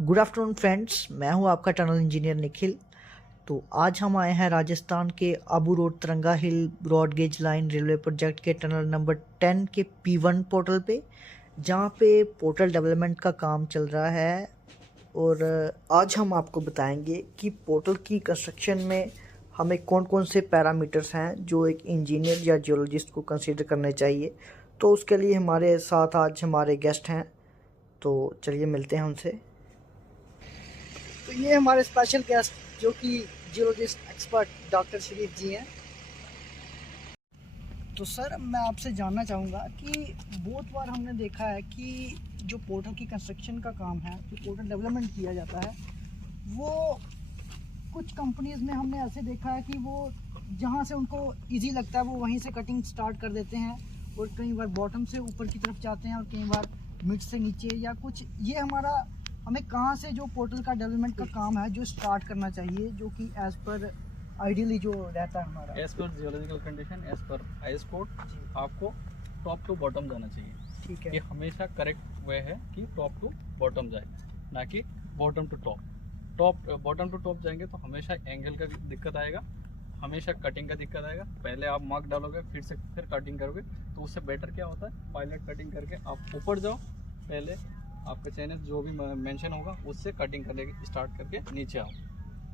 Good afternoon friends, मैं हूं आपका टनल इंजीनियर निखिल। तो आज हम आए हैं राजस्थान के Abu Road Taranga Hill broad gauge line railway project के टनल नंबर 10 के P1 पोर्टल पे, जहां पे पोर्टल डेवलपमेंट का काम चल रहा है। और आज हम आपको बताएंगे कि पोर्टल की कंस्ट्रक्शन में हमें कौन कौन से पैरामीटर्स हैं जो एक इंजीनियर या जियोलॉजिस्ट को कंसीडर करने चाहिए। तो उसके लिए हमारे साथ आज हमारे गेस्ट हैं, तो चलिए मिलते हैं उनसे। तो ये हमारे स्पेशल गेस्ट जो कि जियोलॉजिस्ट एक्सपर्ट डॉक्टर शरीफ जी हैं। तो सर, मैं आपसे जानना चाहूँगा कि बहुत बार हमने देखा है कि जो पोर्टल की कंस्ट्रक्शन का काम है, जो पोर्टल डेवलपमेंट किया जाता है, वो कुछ कंपनीज में हमने ऐसे देखा है कि वो जहाँ से उनको इजी लगता है वो वहीं से कटिंग स्टार्ट कर देते हैं, और कई बार बॉटम से ऊपर की तरफ जाते हैं और कई बार मिड से नीचे या कुछ। ये हमें कहाँ से जो पोर्टल का डेवलपमेंट का काम है जो स्टार्ट करना चाहिए, जो कि एज पर आइडियली जो रहता है हमारा as per geological condition, as per IS code, आपको टॉप टू बॉटम जाना चाहिए। ठीक है। ये हमेशा करेक्ट वे है कि टॉप टू बॉटम जाए, ना कि bottom to top. Bottom to top जाएंगे तो हमेशा एंगल का दिक्कत आएगा, हमेशा कटिंग का दिक्कत आएगा। पहले आप मार्क डालोगे, फिर कटिंग करोगे, तो उससे बेटर क्या होता है, पायलट कटिंग करके आप ऊपर जाओ, पहले आपका चैनल जो भी मेंशन होगा उससे कटिंग करने स्टार्ट करके नीचे आओ,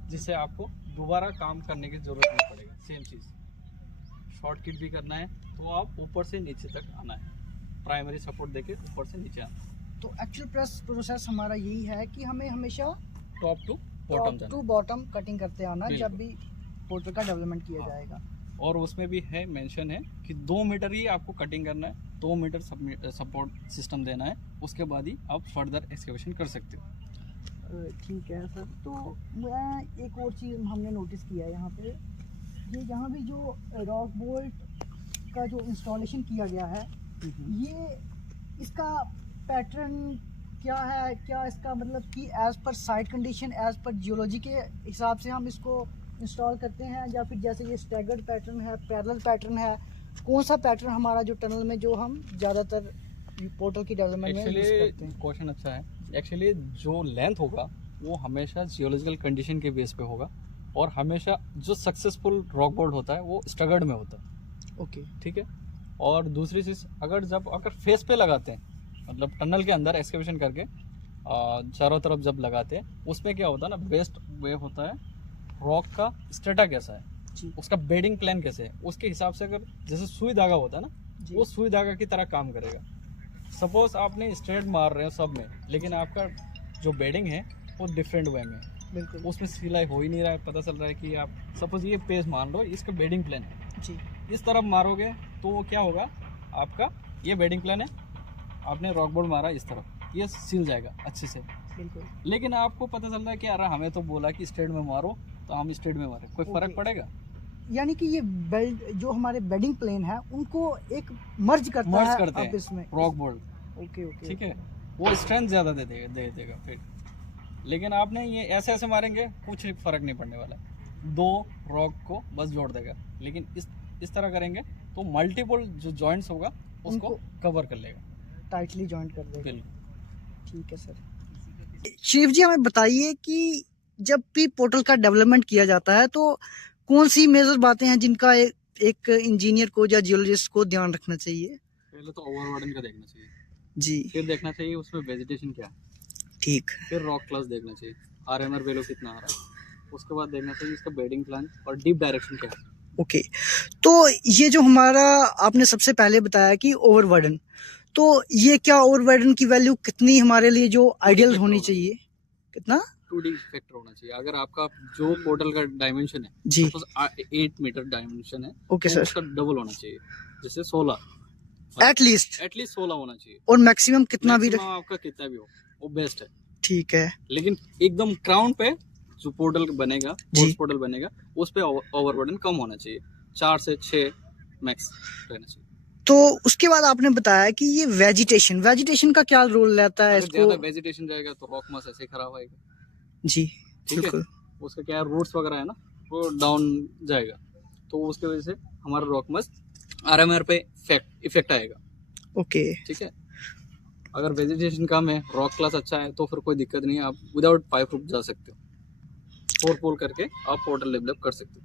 जिससे आपको दोबारा काम करने की जरूरत नहीं पड़ेगा। सेम चीज़ शॉर्टकट भी करना है तो आप ऊपर से नीचे तक आना है, प्राइमरी सपोर्ट देके ऊपर से नीचे आना। तो एक्चुअल प्रोसेस हमारा यही है कि हमें हमेशा टॉप टू बॉटम कटिंग करते आना जब भी पोर्टल का डेवलपमेंट किया जाएगा। और उसमें भी है मेंशन है कि 2 मीटर ही आपको कटिंग करना है, 2 मीटर सपोर्ट सिस्टम देना है, उसके बाद ही आप फर्दर एक्सकेवेशन कर सकते हो। ठीक है सर। तो मैं एक और चीज़ हमने नोटिस किया है यहाँ पे, ये जहाँ भी जो रॉक बोल्ट का जो इंस्टॉलेशन किया गया है, ये इसका पैटर्न क्या है, क्या इसका मतलब कि as per site condition, as per geology के हिसाब से हम इसको इंस्टॉल करते हैं, या फिर जैसे ये स्टैगर्ड पैटर्न है, पैरेलल पैटर्न है, कौन सा पैटर्न हमारा जो टनल में जो हम ज़्यादातर पोर्टल की डेवलपमेंट में यूज़ करते हैं? क्वेश्चन अच्छा है। एक्चुअली जो लेंथ होगा वो हमेशा जियोलॉजिकल कंडीशन के बेस पे होगा, और हमेशा जो सक्सेसफुल रॉक बोर्ड होता है वो स्टगर्ड में होता है। ओके, ठीक है। और दूसरी चीज़, अगर फेस पे लगाते हैं, मतलब टनल के अंदर एक्सकेवेशन करके चारों तरफ जब लगाते हैं, उसमें क्या होता है ना, बेस्ट वे होता है रॉक का स्टेटा कैसा है, उसका बेडिंग प्लान कैसे है, उसके हिसाब से अगर जैसे सुई धागा होता है ना, वो सुई धागा की तरह काम करेगा। सपोज आपने स्ट्रेट मार रहे हो सब में, लेकिन आपका जो बेडिंग है वो डिफरेंट वे में, बिल्कुल उसमें सिलाई हो ही नहीं रहा है। पता चल रहा है कि आप सपोज ये पेज मान लो, इसका बेडिंग प्लान है जी, इस तरफ मारोगे तो वो क्या होगा, आपका ये बेडिंग प्लान है, आपने रॉक बोर्ड मारा इस तरफ, ये सिल जाएगा अच्छे से। बिल्कुल। लेकिन आपको पता चल रहा है कि यार हमें तो बोला कि स्ट्रेट में मारो, तो हम स्ट्रेट में मारे, कोई फर्क पड़ेगा? यानी कि ये बेल्ट जो हमारे बेडिंग प्लेन है उनको एक मर्ज करते हैं इसमें रॉक बोर्ड। ओके ओके, ठीक है, वो स्ट्रेंथ ज़्यादा दे देगा फिर। लेकिन आपने ये ऐसे मारेंगे, कुछ फर्क नहीं पड़ने वाला, 2 रॉक को बस जोड़ देगा। लेकिन इस तरह करेंगे तो मल्टीपल जो जॉइंट्स होगा उसको कवर कर लेगा, टाइटली जॉइंट कर देगा। बिल्कुल। ठीक है सर। शिव जी, हमें बताइए कि जब भी पोर्टल का डेवलपमेंट किया जाता है तो कौन सी मेजर बातें हैं जिनका एक इंजीनियर को या जियोलॉजिस्ट को ध्यान रखना चाहिए? पहले तो ओवरबर्डन का देखना चाहिए जी, फिर देखना चाहिए उसमें वेजिटेशन क्या है, ठीक। फिर रॉक क्लास देखना चाहिए, आरएमआर वैल्यू कितना आ रहा है, उसके बाद देखना चाहिए इसका बेडिंग प्लान और डीप डायरेक्शन क्या है। ओके, तो ये जो हमारा आपने सबसे पहले बताया कि ओवरबर्डन, तो ये क्या ओवरबर्डन की वैल्यू कितनी हमारे लिए जो आइडियल होनी चाहिए, कितना? 2D फैक्टर होना चाहिए। अगर आपका जो पोर्टल का डायमेंशन है, जी, 8 मीटर डायमेंशन है, ओके तो सर, उसका डबल होना चाहिए, जैसे 16, एटलीस्ट 16 होना चाहिए। और मैक्सिमम कितना भी आपका कितना भी हो वो बेस्ट है। ठीक है। लेकिन एकदम क्राउन पे जो पोर्टल बनेगा, पोर्टल बनेगा, उस पे ओवरबर्डन कम होना चाहिए, 4 से 6 मैक्स रहना चाहिए। तो उसके बाद आपने बताया कि ये वेजिटेशन का क्या रोल रहता है? अगर ज्यादा वेजिटेशन जाएगा तो रॉक मास ऐसे खराब होएगा। जी, ठीक है, उसका क्या है, रूट्स वगैरह है ना, वो डाउन जाएगा, तो उसके वजह से हमारा रॉक मास आरएमआर पे इफेक्ट आएगा। ओके, ठीक है। अगर वेजिटेशन कम है, रॉक क्लास अच्छा है, तो फिर कोई दिक्कत नहीं है, आप विदाउट पाइप रूफ जा सकते हो, 4 पोल करके आप पोर्टल डेवलप कर सकते हो।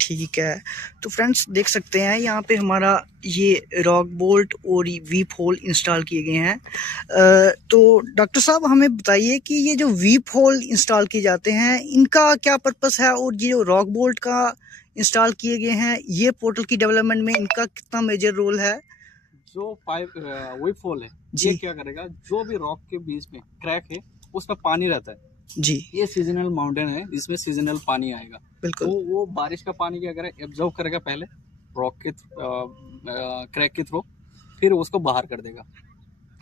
ठीक है, तो फ्रेंड्स देख सकते हैं यहाँ पे हमारा ये रॉक बोल्ट और वीप होल इंस्टॉल किए गए हैं। तो डॉक्टर साहब हमें बताइए कि ये जो वीप होल इंस्टॉल किए जाते हैं इनका क्या पर्पस है, और ये जो रॉक बोल्ट का इंस्टॉल किए गए हैं ये पोर्टल की डेवलपमेंट में इनका कितना मेजर रोल है? जो पाइप वीप होल है जी। ये क्या करेगा, जो भी रॉक के बीच में क्रैक है उसमें पानी रहता है जी ये सीजनल माउंटेन है, इसमें सीजनल पानी आएगा, बिल्कुल। तो वो बारिश का पानी क्या करेगा, एब्जॉर्ब करेगा पहले रॉक के क्रैक के थ्रू, फिर उसको बाहर कर देगा।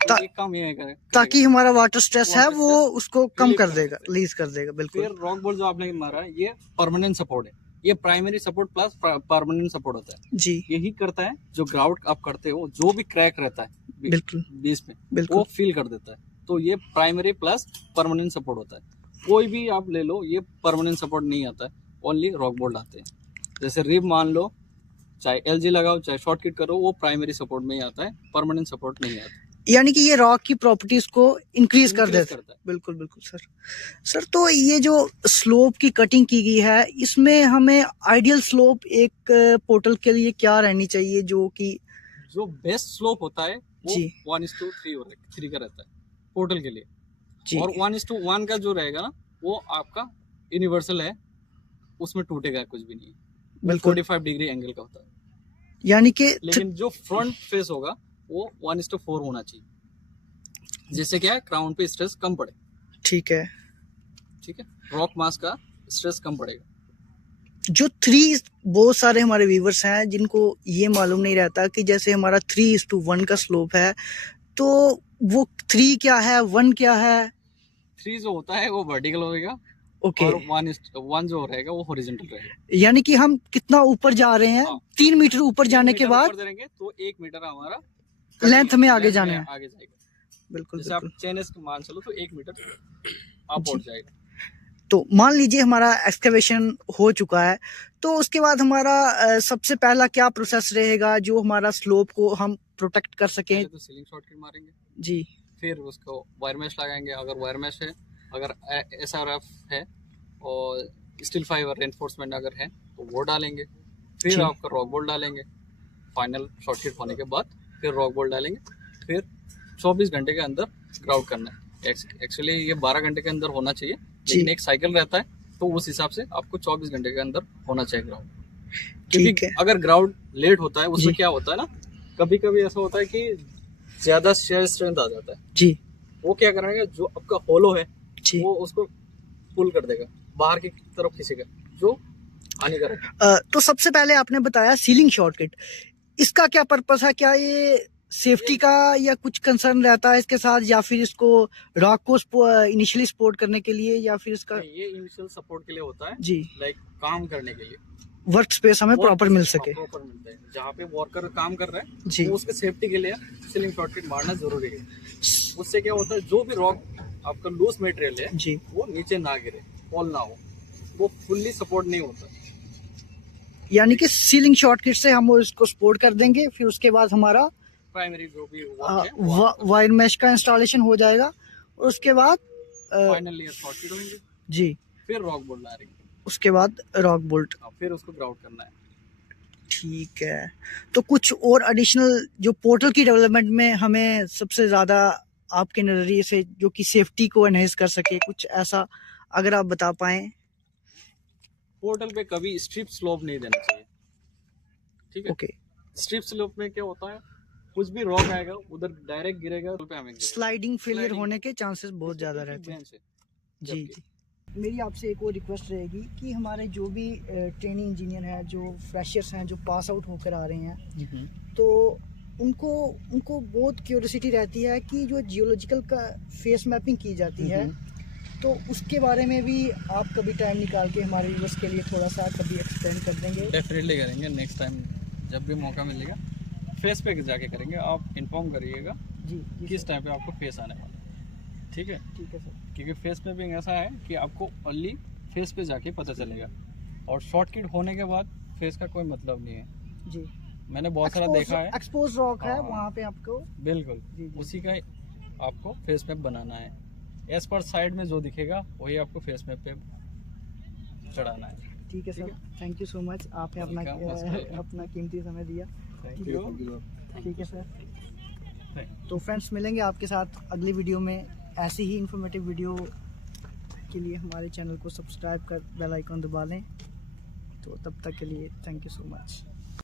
तो एक काम ये करेगा ताकि हमारा वाटर स्ट्रेस है वाटर वो स्ट्रेस उसको कम रिलीव कर कर देगा, सकते हैं। रिलीज कर देगा। बिल्कुल। फिर रॉक बोल्ट जो आपने मारा है ये परमानेंट सपोर्ट है, ये primary support plus permanent support होता है। जी यही करता है जो ग्राउट आप करते हो, जो भी क्रैक रहता है बिल्कुल बीच में बिल्कुल। वो फील कर देता है, तो ये प्राइमरी प्लस परमानेंट सपोर्ट होता है। कोई भी आप ले लो ये परमानेंट सपोर्ट नहीं आता है, ओनली रॉक बोल्ट आते हैं। जैसे रिब मान लो, चाहे एलजी लगाओ चाहे शॉर्ट किट करो, वो प्राइमरी सपोर्ट में ही आता है, परमानेंट सपोर्ट नहीं आता। यानी कि ये रॉक की प्रॉपर्टीज को इंक्रीज कर Increase देता है। करता है। बिल्कुल बिल्कुल सर। तो ये जो स्लोप की कटिंग की गई है इसमें हमें आइडियल स्लोप एक पोर्टल के लिए क्या रहनी चाहिए, जो कि जो बेस्ट स्लोप होता है वो जी 1:3 का रहता है पोर्टल के लिए, जी और 1:1 का जो रहेगा ना वो आपका यूनिवर्सल है, उसमें टूटेगा कुछ भी नहीं, बिल्कुल। 45 डिग्री एंगल का होता है। यानी कि लेकिन जो फ्रंट फेस होगा वो 1:4 होना चाहिए, जिससे क्या है क्राउन पे स्ट्रेस कम पड़े। ठीक है। ठीक है, रॉक मास का स्ट्रेस कम पड़ेगा। जो 3 बहुत सारे हमारे व्यूवर्स हैं जिनको ये मालूम नहीं रहता कि जैसे हमारा 3:1 का स्लोप है, तो वो 3 क्या है, 1 क्या है? 3 जो होता है वो वर्टिकल होगा, ओके। और 1:1 जो रहेगा वो हॉरिजॉन्टल रहेगा। यानी कि हम कितना ऊपर जा रहे हैं, हाँ। 3 मीटर ऊपर जाने के बाद ऊपर जाएंगे तो 1 मीटर हमारा लेंथ में आगे जाना है। आगे जाएगा। बिल्कुल जैसे आप बिल्कुल। चेन मान चलो तो 1 मीटर आप और जाएगा। तो मान लीजिए हमारा एक्सकवेशन हो चुका है, तो उसके बाद हमारा सबसे पहला क्या प्रोसेस रहेगा जो हमारा स्लोप को हम प्रोटेक्ट कर सकें? पहले तो सीलिंग शॉर्ट किट मारेंगे जी। फिर उसको वायर मैश लगाएंगे, अगर वायर मैश है, अगर SRF है और स्टील फाइबर रेनफोर्समेंट अगर है तो वो डालेंगे, फिर जी। आपका रॉक बोल्ट डालेंगे, फाइनल शॉर्ट किट होने के बाद फिर रॉक बोल्ट डालेंगे, फिर 24 घंटे के अंदर ग्राउट करना है। एक्चुअली ये 12 घंटे के अंदर होना चाहिए, लेकिन एक साइकिल रहता है तो उस हिसाब से आपको 24 घंटे के अंदर होना चाहिए ग्राउंड। ठीक क्योंकि है। अगर ग्राउंड लेट होता है उसमें जी। क्या होता है ना, कभी कभी ऐसा होता है कि ज्यादा शेयर स्ट्रेंथ आ जाता है, जी वो क्या करेगा, जो आपका होलो है जी। वो उसको पुल कर देगा, बाहर की तरफ खींचेगा, जो हानिकारक है। तो सबसे पहले आपने बताया सीलिंग शॉर्टकट, इसका क्या पर्पस है? क्या ये सेफ्टी का या कुछ कंसर्न रहता है इसके साथ, या फिर इसको रॉक को इनिशियली सपोर्ट करने के लिए, या फिर इसका? ये इनिशियल सपोर्ट के लिए होता है जी। लाइक काम करने के लिए, वर्क स्पेस हमें प्रॉपर मिल सके। प्रॉपर मिलता है, जहाँ पे वर्कर काम कर रहा है जी। तो उसके सेफ्टी के लिए सीलिंग शॉर्टकट मारना जरूरी है। उससे क्या होता है, जो भी रॉक आपका लूज मटेरियल है जी। वो नीचे ना गिरे, फॉल ना हो, वो फुल्ली सपोर्ट नहीं होता। यानी कि सीलिंग शॉर्टकट से हम इसको सपोर्ट कर देंगे, फिर उसके बाद हमारा प्राइमरी जो भी वर्क है वायर मैश का इंस्टॉलेशन हो जाएगा, और उसके बाद फाइनल लेयर शॉर्टकट होंगे, जी, फिर रॉक बोल्ट डालेंगे, उसके बाद रॉक बोल्ट, फिर उसको ग्राउट करना है। ठीक है। तो कुछ और एडिशनल जो पोर्टल की डेवलपमेंट में हमें सबसे ज़्यादा आपके नज़रिए से जो कि सेफ्टी को एनहेंस कर सके, कुछ ऐसा अगर आप बता पाएँ? पोर्टल पे कभी स्ट्रिप स्लोप नहीं देना चाहिए, ठीक है। ओके। स्ट्रिप स्लोप में क्या होता है, कुछ भी रॉक आएगा उधर डायरेक्ट गिरेगा पे हमें स्लाइडिंग फेलियर होने के चांसेस बहुत ज़्यादा रहते हैं। जी जी। मेरी आपसे एक और रिक्वेस्ट रहेगी कि हमारे जो भी ट्रेनिंग इंजीनियर हैं, जो फ्रेशर्स हैं, जो पास आउट होकर आ रहे हैं, तो उनको बहुत क्यूरियोसिटी रहती है कि जो जियोलॉजिकल का फेस मैपिंग की जाती है, तो उसके बारे में भी आप कभी टाइम निकाल के हमारे व्यूअर्स के लिए थोड़ा सा कभी एक्सप्लेन कर देंगे? डेफिनेटली करेंगे, नेक्स्ट टाइम जब भी मौका मिलेगा फेस पे जाके करेंगे। आप इन्फॉर्म करिएगा जी किस टाइम पे आपको फेस आने वाला है, ठीक है। ठीक है सर। क्योंकि फेस मैपिंग ऐसा है कि आपको अर्ली फेस पे जाके पता चलेगा, और शॉर्ट किट होने के बाद फेस का कोई मतलब नहीं है जी। मैंने बहुत सारा देखा है, एक्सपोज रॉक है हाँ। वहाँ पे आपको बिल्कुल जी, जी। उसी का आपको फेस मैप बनाना है। एज पर साइड में जो दिखेगा वही आपको फेस मैप पे चढ़ाना है। ठीक है sir, thank you so much, आपने अपना Welcome. अपना कीमती समय दिया। Thank you. ठीक है सर, तो फ्रेंड्स मिलेंगे आपके साथ अगली वीडियो में। ऐसी ही इंफॉर्मेटिव वीडियो के लिए हमारे चैनल को सब्सक्राइब कर बेल आइकन दबा लें। तो तब तक के लिए थैंक यू सो मच।